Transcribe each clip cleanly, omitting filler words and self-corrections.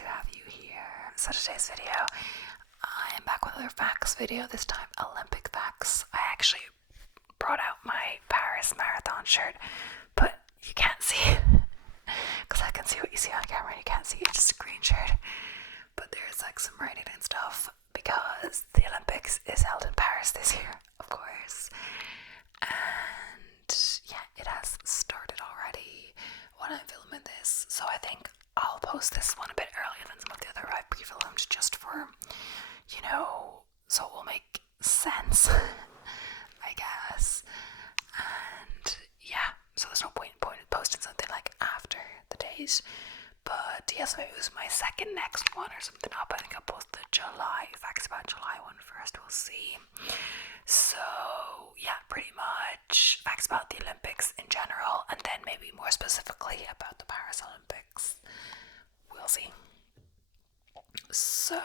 to have you here. So today's video, I am back with another facts video, this time Olympic facts. I actually brought out my Paris Marathon shirt, but you can't see it, because I can see what you see on camera and you can't see it, just a green shirt. But there's like some writing and stuff, because the Olympics is held in Paris this year, of course. And yeah, it has started already when I'm filming this, so I think I'll post this one a bit earlier than some of the other I pre-filmed, just for, so it will make sense, I guess. And yeah, so there's no point in posting something like after the date. But yes, maybe it was my second next one or something up. I think I'll post the July facts about July one first. We'll see. So yeah, pretty much facts about the Olympics in general, and then maybe more specifically about the Paris Olympics. We'll see. So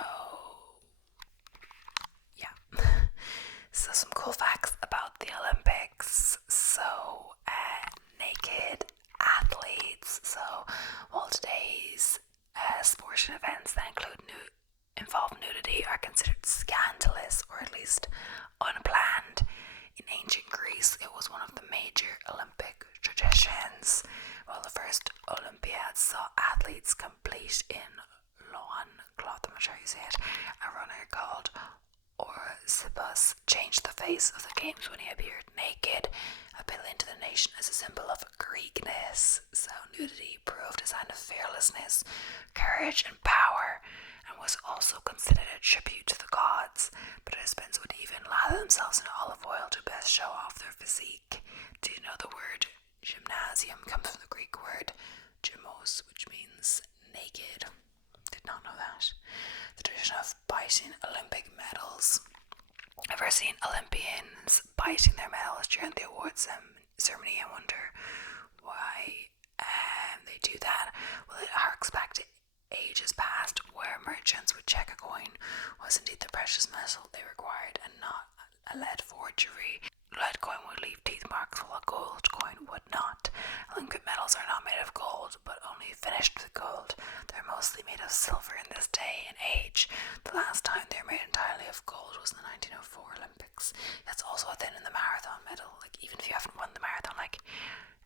yeah, so some cool facts about the Olympics. So naked athletes. So while today's sporting events that involve nudity are considered scandalous, or at least unplanned, in ancient Greece it was one of the major Olympic traditions. Well, the first Olympiads saw athletes complete in lawn cloth, I'm not sure how you say it. A runner called Symbolism changed the face of the games when he appeared naked, appealing to the nation as a symbol of Greekness. So nudity proved a sign of fearlessness, courage and power, and was also considered a tribute to the gods. Participants would even lather themselves in olive oil to best show off their physique. Do you know the word gymnasium comes from the Greek word gymnos, which means naked? Did not know that. The tradition of biting Olympic medals. I've ever seen Olympians biting their medals during the awards ceremony. I wonder why they do that. Well, it harks back to ages past, where merchants would check a coin was indeed the precious metal they required and not a lead forgery. Lead coin would leave teeth marks, while a gold coin would not. Olympic medals are not made of gold, but only finished with gold. They're mostly made of silver in this day and age. The last time they were made entirely of gold was in the 1904 Olympics. That's also a thing in the marathon medal. Like, even if you haven't won the marathon, like,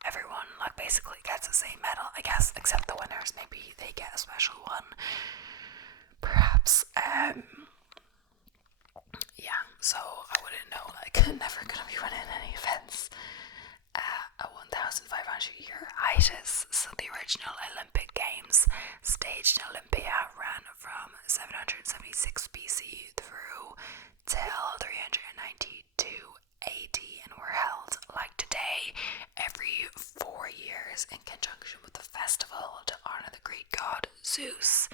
everyone basically gets the same medal, I guess, except the winners. Maybe they get a special one, perhaps. Yeah, so I wouldn't know, never gonna be winning any events. A 1,500-year hiatus. So the original Olympic Games, staged in Olympia, ran from 776 BC through till 392 AD and were held, like today, every 4 years in conjunction with a festival to honor the Greek god Zeus.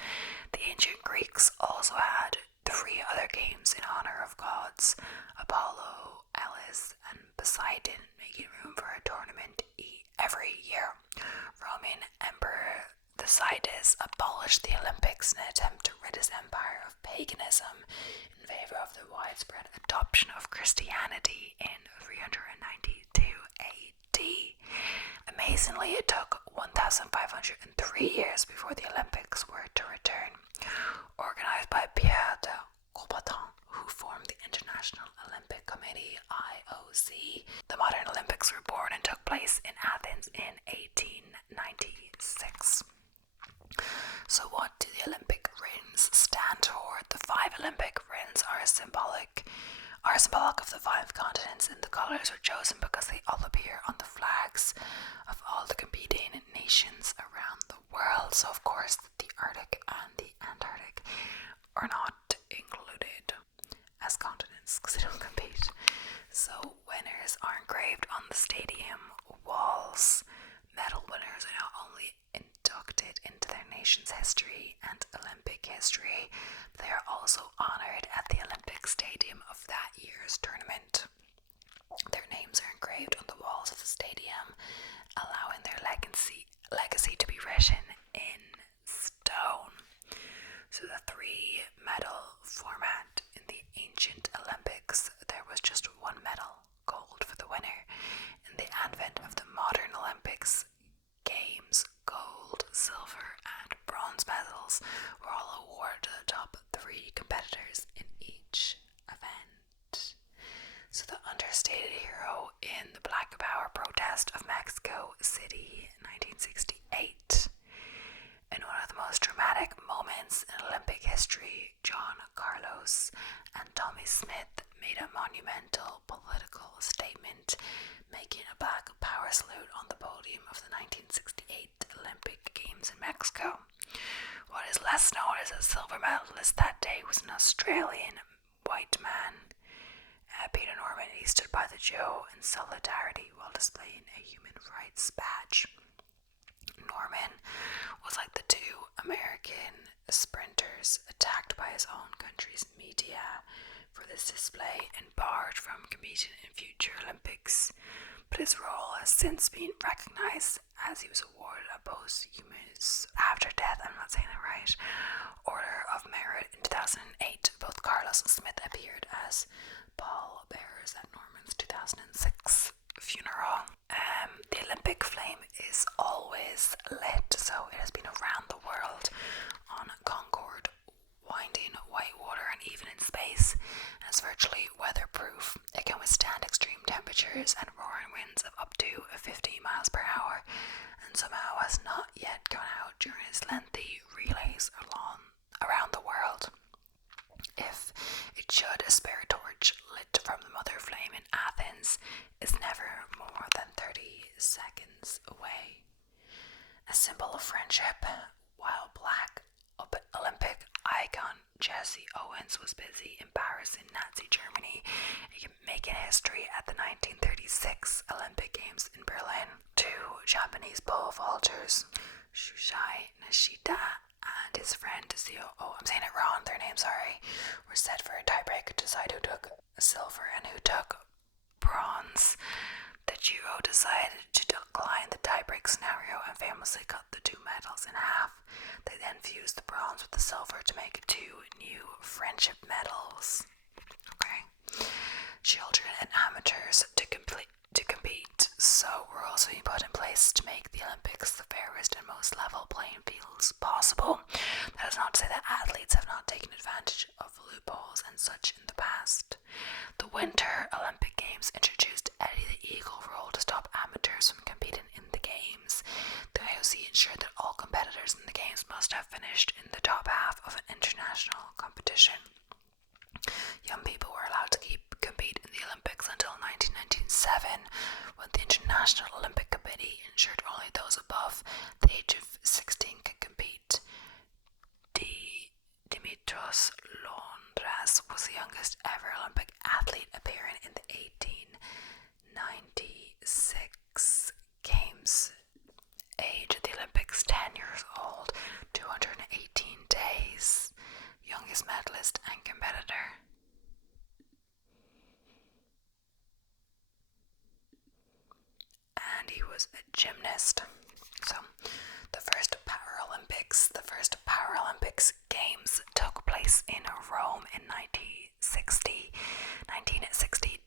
The ancient Greeks also had 3 other games in honor of gods: Apollo, Elis, and Poseidon, making room for a tournament every year. Roman Emperor Thucydides abolished the Olympics in an attempt to rid his empire of paganism in favor of the widespread adoption of Christianity in 392 AD. Amazingly, it took 1,503 years before the Olympics were to return. Organized by Pierre de Coubertin, who formed the International Olympic Committee, IOC. The modern Olympics were born and took place in Athens in 1896. So what do the Olympic rings stand for? The 5 Olympic rings are symbolic of the 5 continents, and the colors were chosen because they all appear on the flags of all the competing nations around the world. So of course the Arctic and the Antarctic are not included as continents because they don't compete. So winners are engraved on the stadium walls. Medal winners are not only inducted into their nation's history and Olympic history, they are also honored at the Olympic Stadium of that year's tournament. Their names are engraved on the walls of the stadium, allowing their legacy to be written in stone. So the 3-medal format in the ancient Olympics, there was just 1 medal, gold, for the winner. In the advent of the modern Olympics Games, gold, silver and bronze medals were Mexico City, 1968. In one of the most dramatic moments in Olympic history, John Carlos and Tommy Smith made a monumental political statement, making a back power salute on the podium of the 1968 Olympic Games in Mexico. What is less known is that silver medalist that day was an Australian white man, Peter Norman. He stood by the Joe in solidarity while displaying a human rights badge. Norman was like the two American sprinters attacked by his own country's media for this display and barred from competing in future Olympics, but his role has since been recognized as he was awarded a posthumous after death, I'm not saying it right, Order of Merit in 2008. Both Carlos and Smith appeared as pall bearers at Norman's 2006 funeral. The Olympic flame is always lit, so it has been around the world on Concorde, winding white water, and even in space, and is virtually weatherproof. It can withstand extreme temperatures and roaring winds of up to 50 miles per hour, and somehow has not yet gone out during its lengthy relays around the world. If it should, a spare torch lit from the mother flame in Athens is never more than 30 seconds away. A symbol of friendship, while black Olympic icon Jesse Owens was busy embarrassing Nazi Germany, making history at the 1936 Olympic Games in Berlin. Two Japanese pole vaulters, Shushai Nishida and his friend I'm saying it wrong, their name, sorry, were set for a tiebreak to decide who took silver and who took bronze. The duo decided to decline the tiebreak scenario and famously cut the two medals in half. They then fused the bronze with the silver to make two new friendship medals. Okay. Children and amateurs to compete, so were also being put in place to make the Olympics the fairest and most level playing fields possible. That is not to say that athletes have not taken advantage of loopholes and such in the past. The Winter Olympic Games introduced Eddie the Eagle rule to stop amateurs from competing in the games. The IOC ensured that all competitors in the games must have finished in the top half of an international competition. Young people were allowed to compete in the Olympics until 1997, when the International Olympic Committee ensured only those above the age of 16 could compete. Dimitros Londras was the youngest ever Olympic athlete appearing in the 1896 Games. Age of the Olympics, 10 years old, 218 days. Youngest medalist and competitor. And he was a gymnast. So, the first Paralympics Games took place in Rome in 1960,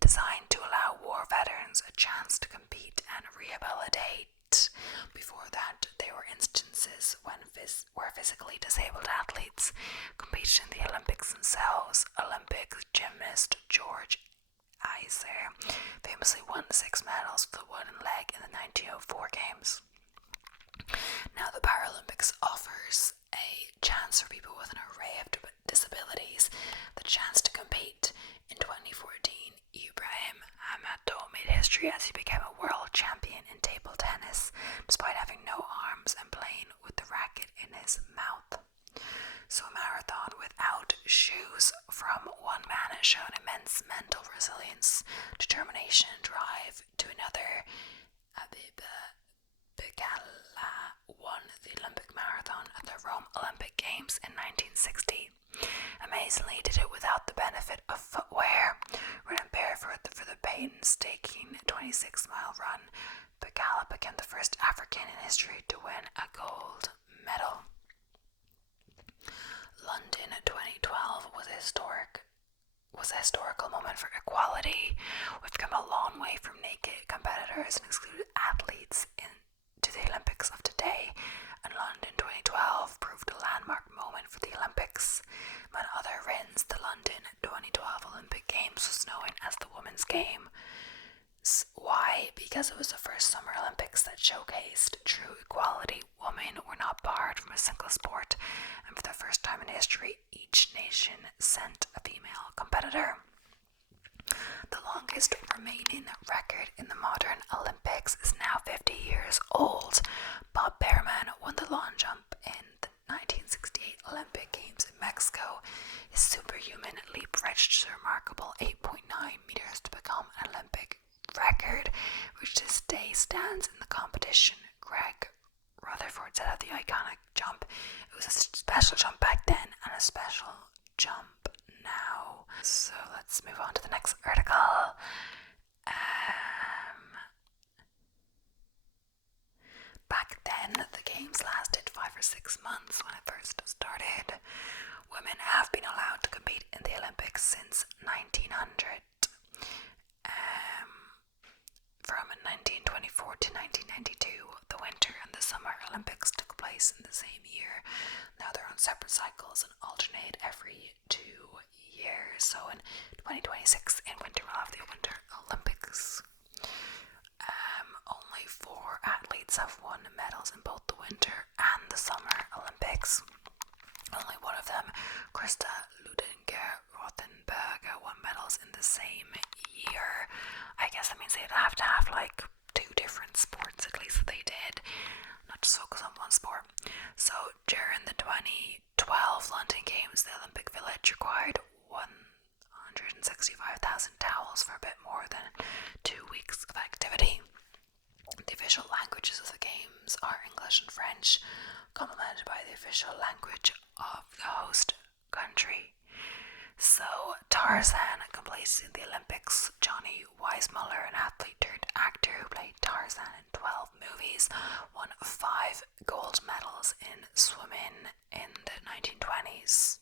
designed to allow war veterans a chance to compete and rehabilitate. Before that, there were instances where physically disabled athletes competed in the Olympics themselves. Olympic gymnast George Iser famously won 6 medals with a wooden leg in the 1904 Games. Now the Paralympics offers a chance for people with an array of disabilities the chance to compete. In 2014, Ibrahim Hamato made history as he became a world champion in table tennis, despite having no arms and playing with the racket in his mouth. So a marathon without shoes from one man has shown immense mental resilience, determination, and drive to another. Abib Bikala won the Olympic marathon at the Rome Olympic Games in 1960. Amazingly, did it without the benefit of footwear. Written barefoot for the painstaking 26-mile run, Bikala became the first African in history to win a gold medal. London 2012 was a historical moment for equality. We've come a long way from naked competitors and excluded athletes into the Olympics of today, and London 2012 proved a landmark moment for the Olympics. Among other wins, the London 2012 Olympic Games was known as the Women's Games. Why? Because it was the first Summer Olympics that showcased true equality, women were not barred from a single sport, and for the first time in history, each nation sent a female competitor. The longest remaining record in the modern Olympics is now 50 years old. Bob Behrman won the long jump in the 1968 Olympic Games in Mexico. His superhuman leap reached a remarkable 8.9 meters to become an Olympic record, which this day stands in the competition. Greg Rutherford said of the iconic jump, it was a special jump back then and a special jump now. So let's move on to the next article. Back then, the games lasted 5 or 6 months when it first started. Women have been allowed to compete in the Olympics since 1900. From 1924 to 1992, the Winter and the Summer Olympics took place in the same year. Now they're on separate cycles and alternate every 2 years. So in 2026, in winter, we'll have the Winter Olympics. Only 4 athletes have won medals in both the Winter and the Summer Olympics. Only one of them, Krista Ludinger-Rothenberg, won medals in the same year. I guess that means they'd have to have like 2 different sports, at least they did, not just focus on one sport. So during the 2012 London Games, the Olympic Village required 165,000 towels for a bit more than 2 weeks of activity. The official languages of the games are English and French, complemented by the official language of the host country. So Tarzan competes in the Olympics. Johnny Weissmuller, an athlete turned actor who played Tarzan in 12 movies, won 5 gold medals in swimming in the 1920s.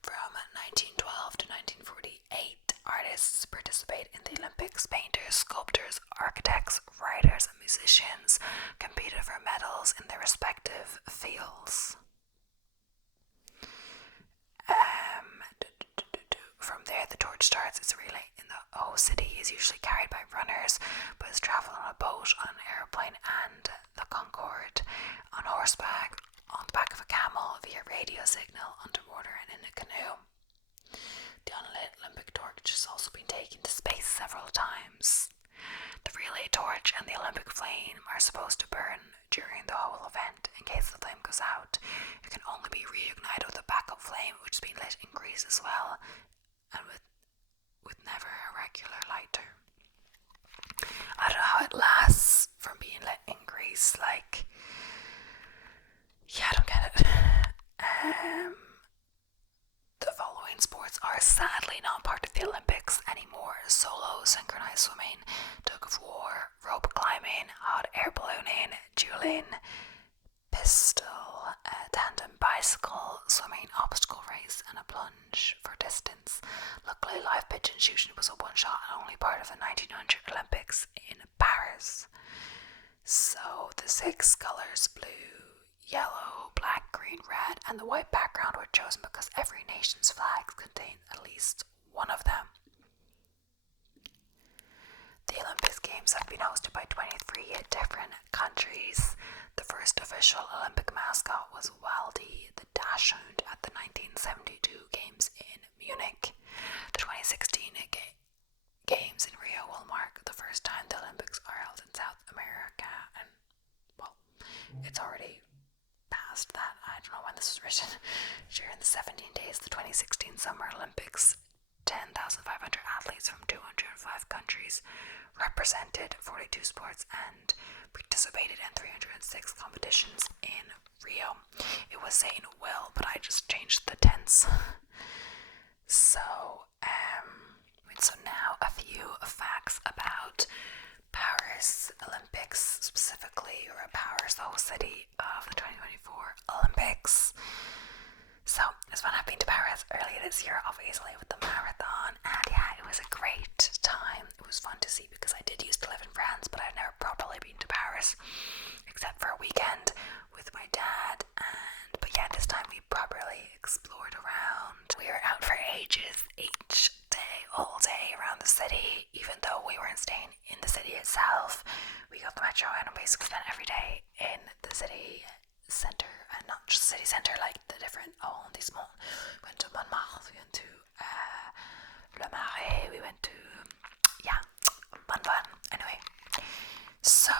From 1912 to 1948, artists participate in the Olympics. Painters, sculptors, architects, writers, and musicians competed for medals in their respective fields. From there, the torch starts. Its relay in the O City is usually carried by runners, but is travelled on a boat, on an airplane, and the Concorde, on horseback, on the back of a camel, via radio signal, underwater, and in a canoe. The unlit Olympic torch has also been taken to space several times. The relay torch and the Olympic flame are supposed to burn during the whole event. In case the flame goes out, it can only be reignited with a backup flame, which has been lit in Greece as well, and with never a regular lighter. I don't know how it lasts from being lit in Greece. Like, yeah, I don't get it. The following sports are sadly not part of the Olympics anymore: solo, synchronized swimming, tug of war, rope climbing, hot air ballooning, dueling, pistol, tandem bicycle, swimming, obstacle race, and a plunge for distance. Luckily, live pigeon shooting was a one-shot and only part of the 1900 Olympics in Paris. So the 6 colors, blue, yellow, black, green, red, and the white background were chosen because every nation's flags contain at least one of them. The Olympic Games have been hosted by 23 different countries. The first official Olympic mascot was Waldy the Dachshund at the 1972 Games in Munich. The 2016 Games in Rio will mark the first time the Olympics are held in South America, and, well, it's already past that. I don't know when this was written. During the 17 days of the 2016 Summer Olympics, 10,500 athletes from 205 countries represented 42 sports and participated in 306 competitions in Rio. It was saying will, but I just changed the tense. So now a few facts about Paris Olympics specifically, or Paris, the whole city of the 2024 Olympics. So, this one I've been to Paris earlier this year, obviously, with the marathon, and yeah, it was a great time. It was fun to see because I did used to live in France, but I've never properly been to Paris, except for a weekend with my dad, but yeah, this time we properly explored around. We were out for ages, each day, all day around the city, even though we weren't staying in the city itself. got the metro and I basically spent every day in the city centre, and not just city centre, like the different arrondissements. We went to Montmartre, we went to Le Marais, we went to fun. Anyway, so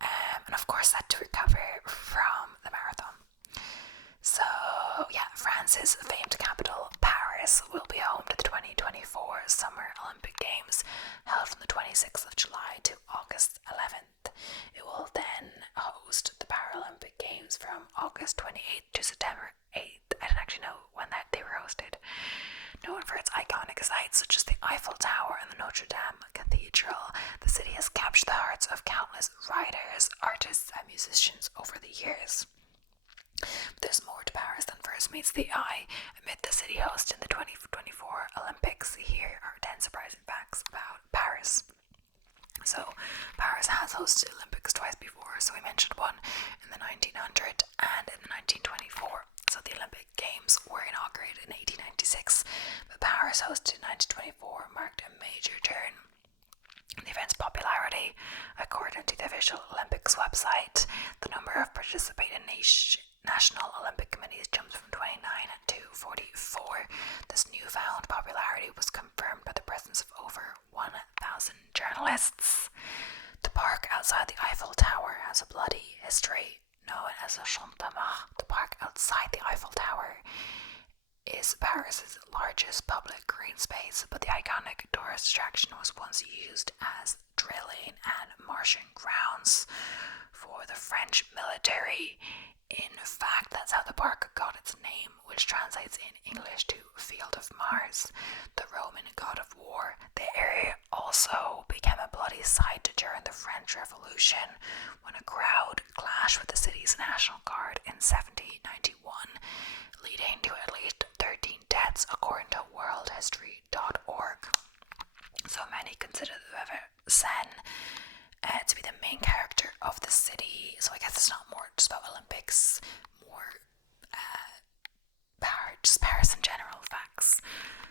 and of course I had to recover from the marathon. So yeah, France's famed capital, Paris, will be home to the 2024 Summer Olympic Games, held from the 26th of July to August 11th. It will then host the Paralympic Games from August 28th to September 8th. I don't actually know when they were hosted. Known for its iconic sites such as the Eiffel Tower and the Notre Dame Cathedral, the city has captured the hearts of countless riders, artists, and musicians over the years. But there's more to Paris than first meets the eye. Amid the city hosting the 2024 Olympics, here are 10 surprising facts about Paris. So, Paris has hosted Olympics twice before, so we mentioned one in the 1900 and in the 1924. So the Olympic Games were inaugurated in 1896, but Paris hosted in 1924 marked a major turn in the event's popularity. According to the official Olympics website, the number of participating national Olympic committees jumped from 29 to 44. This newfound popularity was confirmed by the presence of over 1,000 journalists. The park outside the Eiffel Tower has a bloody history known as the Champ de Mars. The park outside the Eiffel Tower is Paris's largest public green space, but the iconic tourist attraction was once used as drilling and marching grounds for the French military. In fact, that's how the park got its name, which translates in English to Field of Mars, the Roman god of war. The area also became a bloody site during the French Revolution, when a crowd clashed with the city's National Guard in 1791, leading to at least 13 deaths according to worldhistory.org. So many consider the River Seine to be the main character of the city. So I guess it's not more just about Olympics, more just Paris in general facts.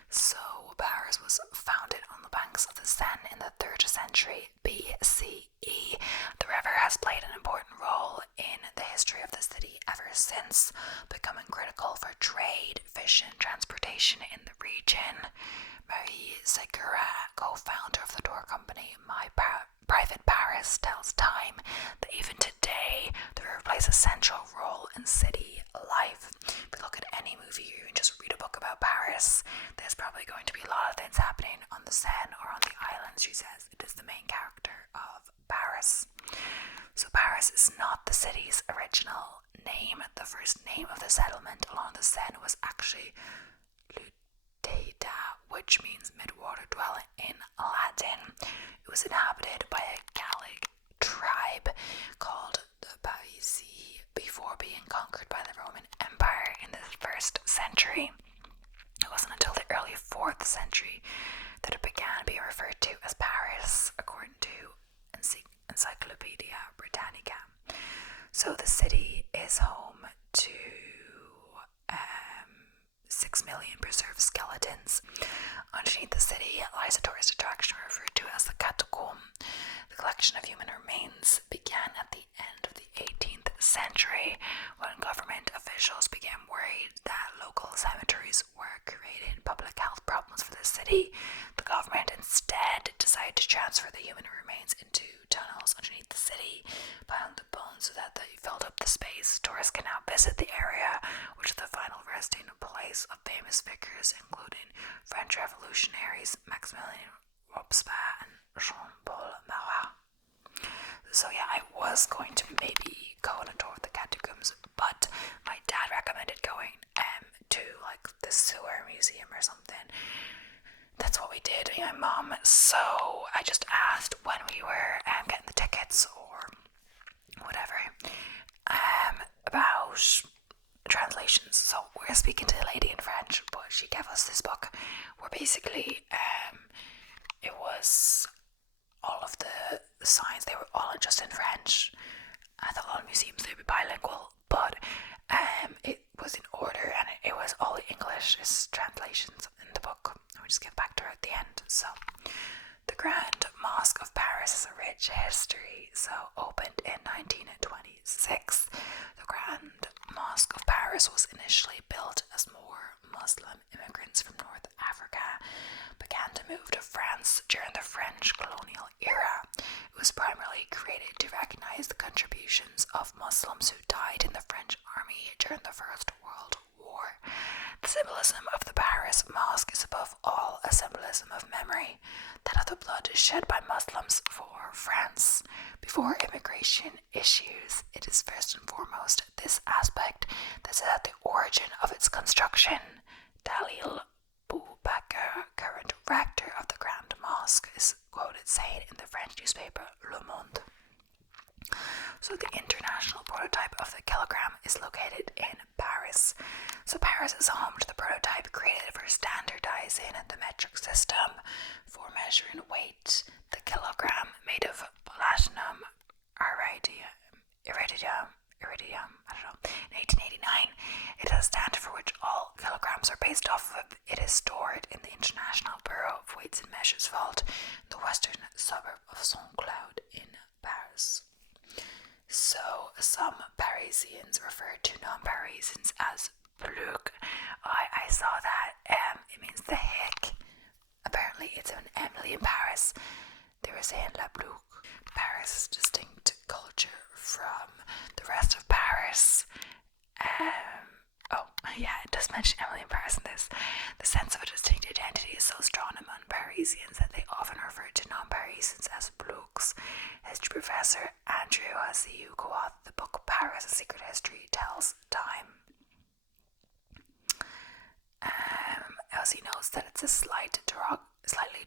So Paris was founded on the banks of the Seine in the 3rd century BCE. The river has played an important role in the history of the city ever since, becoming critical for trade, fishing, transportation in the region. Marie Segura, co-founder of the tour company My Private Paris, tells Time that even today the river plays a central role in city life. If you look at any movie or even just read a book about Paris, there's probably going to be a lot of things happening on the Seine or on the islands. She says it is the main character of Paris. So Paris is not the city's original name. The first name of the settlement along the Seine was actually Lutetia, which means midwater dwelling in Latin. It was inhabited by a Gallic tribe called the Paesi before being conquered by the Roman Empire in the 1st century. It wasn't until the early 4th century that it began being referred to as Paris, according to Encyclopedia Britannica. So the city is home to 6 million preserved skeletons. Underneath the city lies a tourist attraction referred to as the catacomb. The collection of human remains began at the end of the 18th century, when government officials became worried that local cemeteries were creating public health problems for the city. The government instead decided to transfer the human remains into tunnels underneath the city, piling the bones so that they filled up the space. Tourists can now visit the area, which is the final resting place of famous figures including French revolutionaries Maximilien Robespierre and Jean-Paul Marat. So yeah, I was going to maybe go on a tour of the catacombs, but my dad recommended going to like the sewer museum or something. That's what we did, my mom. So I just asked when we were getting the tickets or whatever about translations. So we're speaking to the lady in French, but she gave us this book where basically it was all of the signs, they were all just in French. I thought a lot of museums they would be bilingual, but it was in order and it was all English translations in the book. I will just get back to her at the end. So The Grand Mosque of Paris has a rich history. So, opened in 1926, the Grand Mosque of Paris was initially built as more Muslim immigrants from North Africa began to move to France during the French colonial era. It was primarily created to recognize the contributions of Muslims who died in the French army during the First World War. The symbolism of the Paris Mosque is above all a symbolism of memory, that of the blood shed by Muslims for France. Before immigration issues, it is first and foremost this aspect that is at the origin of its construction. Dalil Boubacar, current rector of the Grand Mosque, is quoted saying in the French newspaper Le Monde. So the international prototype of the kilogram is located in Paris. So Paris is home to the prototype created for standardizing the metric system for measuring weight. The kilogram, made of platinum iridium, in 1889, it has a standard for which all kilograms are based off of. It is stored in the International Bureau of Weights and Measures vault in the western suburb of Saint-Cloud in Paris. So, some Parisians refer to non-Parisians as Bluk. I saw that. It means the hick. Apparently, it's an Emily in Paris. They were saying La Bluk. Paris' distinct culture from the rest of Paris. It does mention Emily in Paris in this. The sense of a distinct identity is so strong among Parisians that they often refer to non-Parisians as Bluks. History professor Andrew Hussey, who co-authored the book Paris: A Secret History, tells Time. Hussey notes that it's a slightly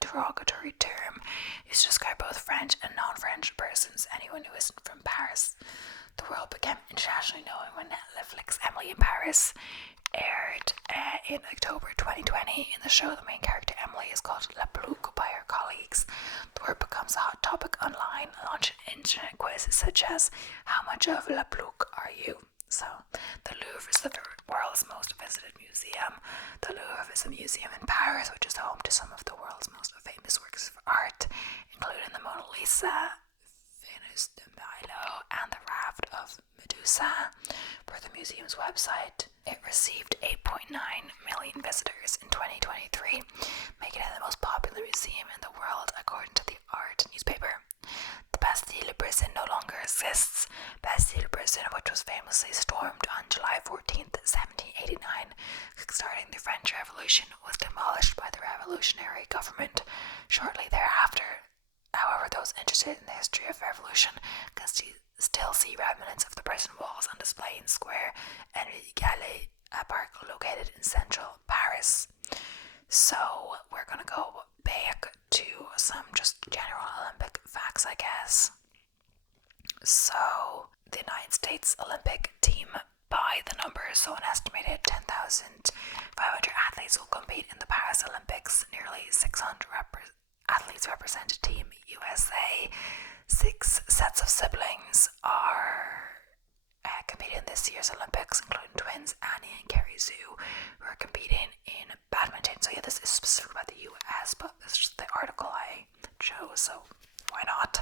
derogatory term used to describe both French and non-French persons, anyone who isn't from Paris. The world became internationally known when Netflix Emily in Paris aired in October 2020. In the show, the main character Emily is called La Bluk by her colleagues. The word becomes a hot topic online, launching internet quizzes such as, "How much of La Bluk are you?" So, the Louvre is the world's most visited museum. The Louvre is a museum in Paris which is home to some of the world's most famous works of art, including the Mona Lisa, Venus de Milo, and the Raft of Medusa. Per the museum's website, it received 8.9 million visitors in 2023, making it the most popular museum in the world according to the art newspaper. The Bastille prison no longer exists. Bastille prison, which was famously stormed on July 14th, 1789, starting the French Revolution, was demolished by the revolutionary government shortly thereafter. However, those interested in the history of revolution can still see remnants of the prison walls on display in Square Henri Gallet, a park located in central Paris. So we're going to go back to some just general Olympic facts, I guess. So the United States Olympic team, by the numbers, so an estimated 10,500 athletes will compete in the Paris Olympics. Nearly 600 athletes represent Team USA. 6 sets of siblings are competing in this year's Olympics, including twins Annie and Carrie Zhu, who are competing in badminton. So yeah, this is specific about the US, but it's just the article I chose, so why not?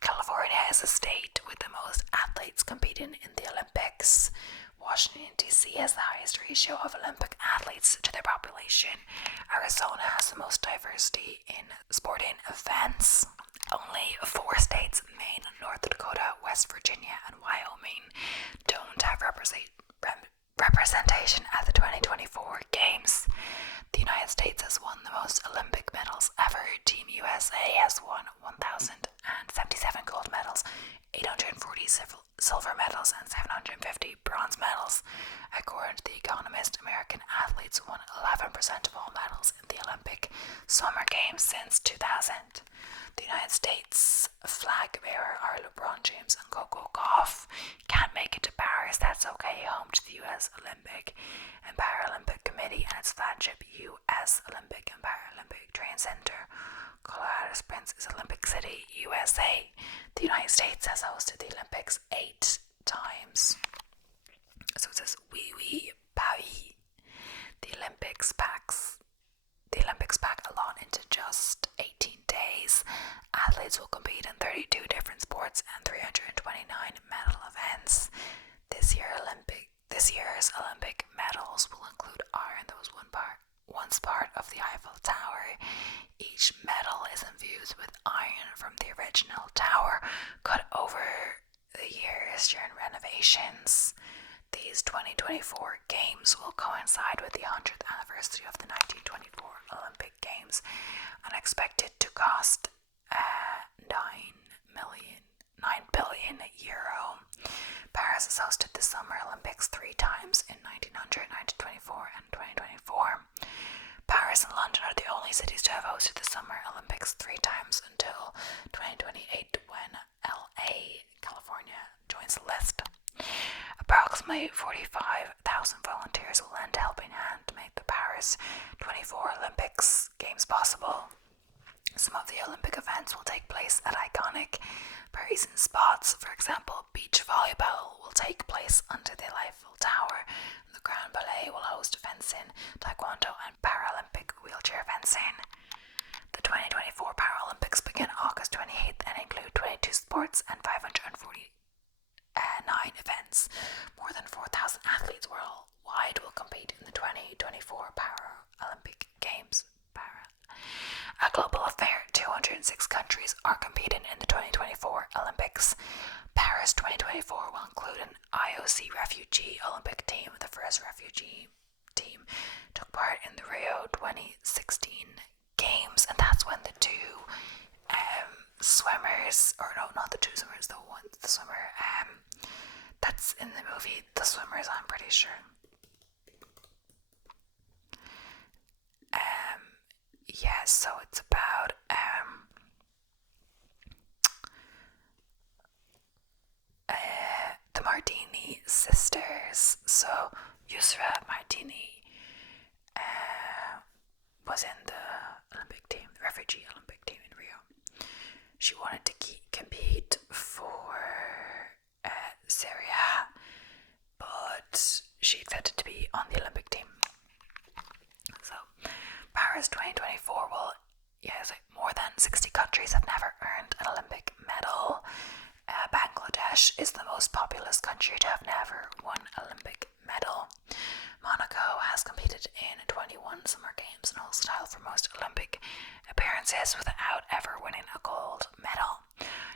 California is a state with the most athletes competing in the Olympics. Washington, D.C. has the highest ratio of Olympic athletes to their population. Arizona has the most diversity in sporting events. Only 4 states, Maine, North Dakota, West Virginia, and Wyoming, don't have representation at the 2024 Games. The United States has won the most Olympic medals ever. Team USA has won 1,077 gold medals, 840 silver medals, and 750 bronze medals. According to The Economist, American athletes won 11% of all medals in the Olympic Summer Games since 2000. The United States flag bearer are LeBron James and Coco Gauff. Can't make it to Paris, that's okay, home to the US Olympic and Paralympic Committee and its flagship US Olympic and Paralympic Training Center. Colorado Springs is Olympic City, USA. The United States has hosted the Olympics 8 times. So it says, oui, Paris. The Olympics pack a lot into just 18 days. athletes will compete in 32 different sports and 329 medal events. This year's Olympic medals will include iron that was once part of the Eiffel Tower. Each medal is infused with iron from the original tower, cut over the years during renovations. These 2024 Games will coincide with the 100th anniversary of the 1924 Olympic Games and expected to cost €9 billion. Paris has hosted the Summer Olympics 3 times in 1900, 1924 and 2024. Paris and London are the only cities to have hosted the Summer Olympics 3 times until 2028, when LA, California, joins the list. Approximately 45,000 volunteers will lend a helping hand to make the Paris 24 Olympics Games possible. Some of the Olympic events will take place at iconic Parisian spots. For example, beach volleyball will take place under the Eiffel Tower. The Grand Palais will host fencing, taekwondo and Paralympic wheelchair fencing. The 2024 Paralympics begin August 28th and include 22 sports and 549 events. More than 4,000 athletes worldwide will compete in the 2024 Paralympic Games. A global affair, 206 countries are competing in the 2024 Olympics. Paris 2024 will include an IOC refugee Olympic team. The first refugee team took part in the Rio 2016 Games, and that's when the two swimmers, or no, not the two swimmers, the swimmer that's in the movie The Swimmers, I'm pretty sure. Yeah, so it's about the Martini sisters. So Yusra Martini was in the Olympic team, the refugee Olympic team in Rio. She wanted to compete for Syria, but she accepted to be on the Olympic team. So Paris 2024 will, more than 60 countries have never earned an Olympic medal. Bangladesh is the most populous country to have never won an Olympic medal. Monaco has competed in 21 Summer Games and holds the title for most Olympic appearances without ever winning a gold medal.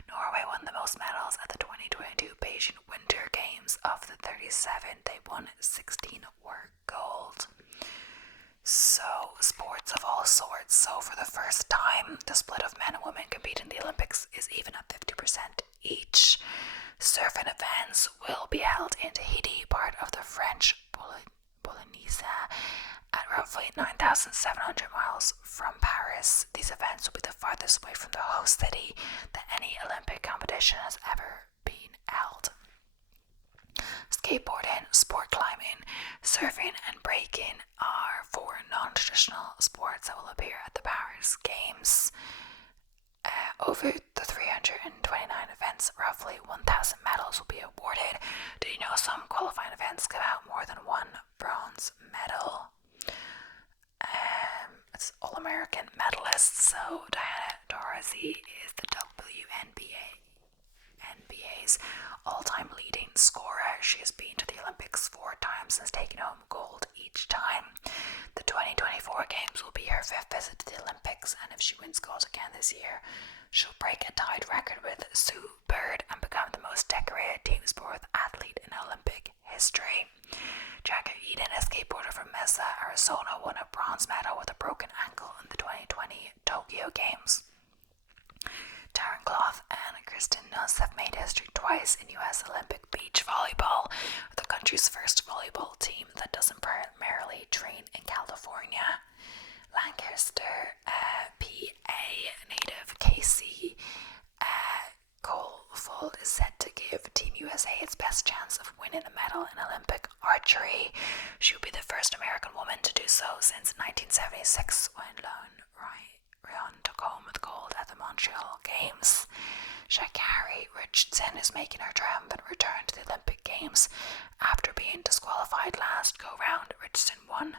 Norway won the most medals at the 2022 Beijing Winter Games. Of the 37, they won 16 were gold. So, sports of all sorts. So, for the first time, the split of men and women competing in the Olympics is even at 50% each. Surfing events will be held in Tahiti, part of the French Polynesia, at roughly 9,700 miles from Paris. These events will be the farthest away from the host city that any Olympic competition has ever been held. Skateboarding, sport climbing, surfing and breaking are 4 non-traditional sports that will appear at the Paris Games. Over the 329 events, roughly 1,000 medals will be awarded. Did you know some qualifying events give out more than 1 bronze medal? It's All-American medalists. So Diana Taurasi is the NBA's all-time leading scorer. She has been to the Olympics 4 times and has taken home gold each time. The 2024 Games will be her 5th visit to the Olympics, and if she wins gold again this year, she'll break a tied record with Sue Bird and become the most decorated team sport athlete in Olympic history. Jackie Eden, a skateboarder from Mesa, Arizona, won a bronze medal with a broken ankle in the 2020 Tokyo Games. Taryn Cloth and Kristen Nuss have made history twice in U.S. Olympic beach volleyball, with the country's first volleyball team that doesn't primarily train in California. Lancaster, PA native Casey Colefold is set to give Team USA its best chance of winning a medal in Olympic archery. She will be the first American woman to do so since 1976, when Ryan took home with gold at the Montreal Games. Sha'Carri Richardson is making her triumphant return to the Olympic Games after being disqualified last go-round. Richardson won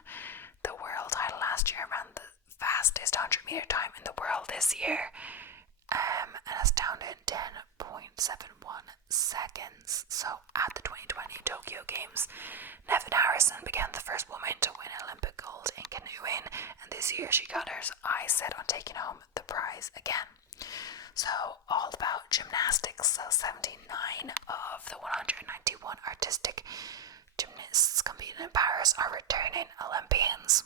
the world title last year and ran the fastest 100-meter time in the world this year. and is down in 10.71 seconds. So at the 2020 Tokyo Games, Nevin Harrison became the first woman to win Olympic gold in canoeing, and this year she got her eyes set on taking home the prize again. So all about gymnastics. So 79 of the 191 artistic gymnasts competing in Paris are returning Olympians,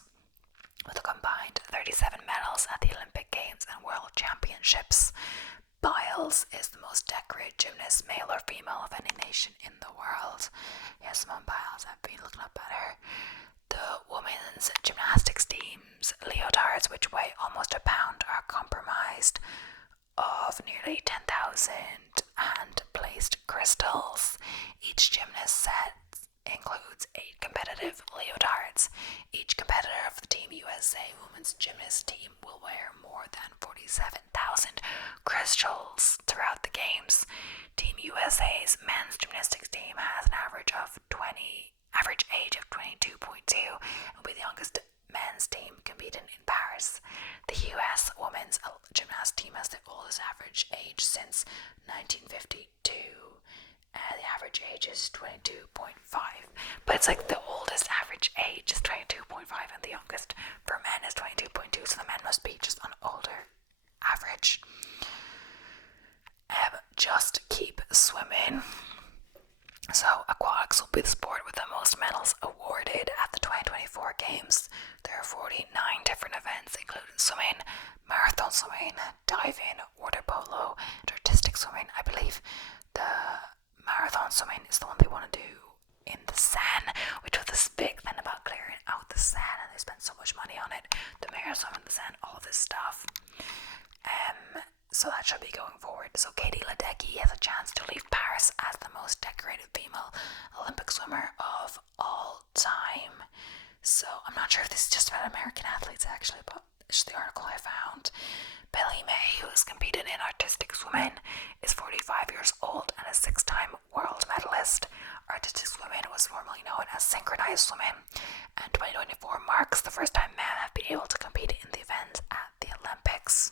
with a combined 37 medals at the Olympic Games and World Championships. Biles is the most decorated gymnast, male or female, of any nation in the world. Yes, Simone Biles, I've been looking up at her. The women's gymnastics team's leotards, which weigh almost a pound, are comprised of nearly 10,000 hand-placed crystals. Each gymnast set includes 8 competitive leotards. Each competitor of the Team USA women's gymnast team will wear more than 47,000 crystals throughout the games. Team USA's men's gymnastics team has an average age of 22.2 and will be the youngest men's team competing in Paris. The US women's gymnast team has the oldest average age since 1952. The average age is 22.5, but it's like the oldest average age is 22.5 and the youngest for men is 22.2, so the men must be just an older average. Just keep swimming. So aquatics will be the sport with the most medals awarded at the 2024 Games. There are 49 different events, including swimming, marathon swimming, diving, water polo, and artistic swimming. I believe the marathon swimming is the one they want to do in the Seine, which was this big thing about clearing out the Seine, and they spent so much money on it. The marathon in the Seine, all of this stuff. So that should be going forward. So Katie Ledecky has a chance to leave Paris as the most decorated female Olympic swimmer of all time. So I'm not sure if this is just about American athletes actually, but it's just the article I found. Billy May, who has competed in artistic swimming, is 45 years old and a 6-time world medalist. Artistic swimming was formerly known as synchronized swimming, and 2024 marks the first time men have been able to compete in the event at the Olympics.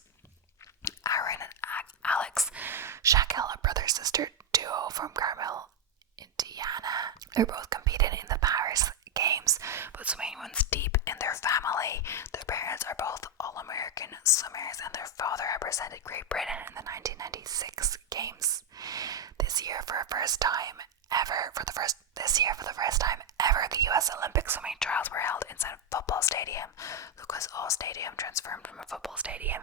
Aaron and Alex Shackell, a brother-sister duo from Carmel, Indiana, are both competed in the Paris Games, but swimming runs deep in their family. Their parents are both All-American swimmers, and their father represented Great Britain in the 1996 Games. This year, for the first time ever, the U.S. Olympic swimming trials were held inside a football stadium. Lucas Oil Stadium transformed from a football stadium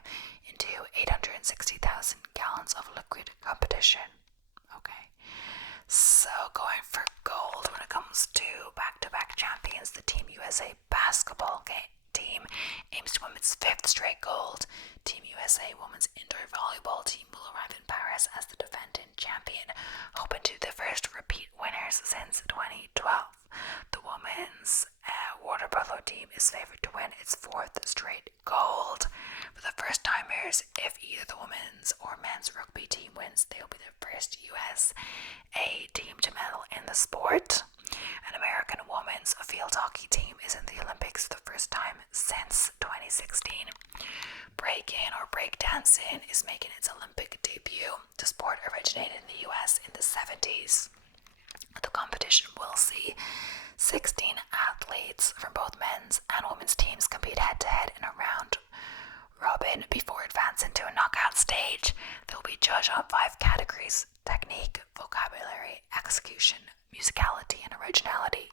into 860,000 gallons of liquid competition. Okay. So going for gold when it comes to back-to-back champions, the Team USA basketball team aims to win its 5th straight gold. Team USA women's indoor volleyball team will arrive in Paris as the defending champion, hoping to be the first repeat winners since 2012. The women's water polo team is favored to win its 4th straight gold. For the first timers, if either the women's or men's rugby team wins, they will be the first USA team to medal in the sport. An American women's field hockey team is in the Olympics for the first time since 2016. Breaking or breakdancing is making its Olympic debut. The sport originated in the US in the 70s. The competition will see 16 athletes from both men's and women's teams compete head-to-head in a round robin before advancing to a knockout stage. They will be judged on 5 categories: technique, vocabulary, execution, musicality, and originality.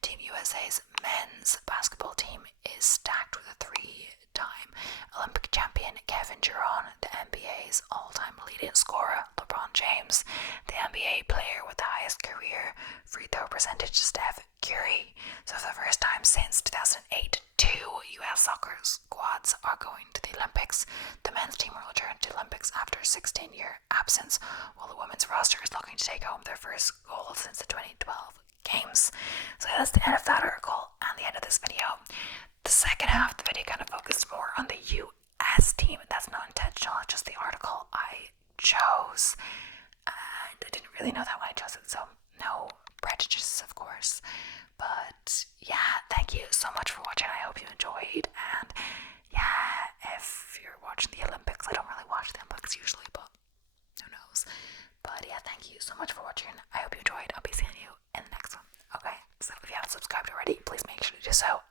Team USA's men's basketball team is stacked with a 3-time Olympic champion Kevin Durant, the NBA's all-time leading scorer LeBron James, the NBA player with the highest career free throw percentage Steph Curry. So for the first time since 2008, 2 US soccer squads are going to the Olympics. The men's team will return to the Olympics after a 16-year absence, while the women's roster is looking to take home their first gold since the 2012 Games. So that's the end of that article and the end of this video. The second half of the video kind of focused more on the US team. That's not intentional, it's just the article I chose. And I didn't really know that when I chose it, so no prejudices, of course. But yeah, thank you so much for watching. I hope you enjoyed. And yeah, if you're watching the Olympics, I don't really watch the Olympics usually. much for watching. I hope you enjoyed. I'll be seeing you in the next one. Okay, so if you haven't subscribed already, please make sure to do so.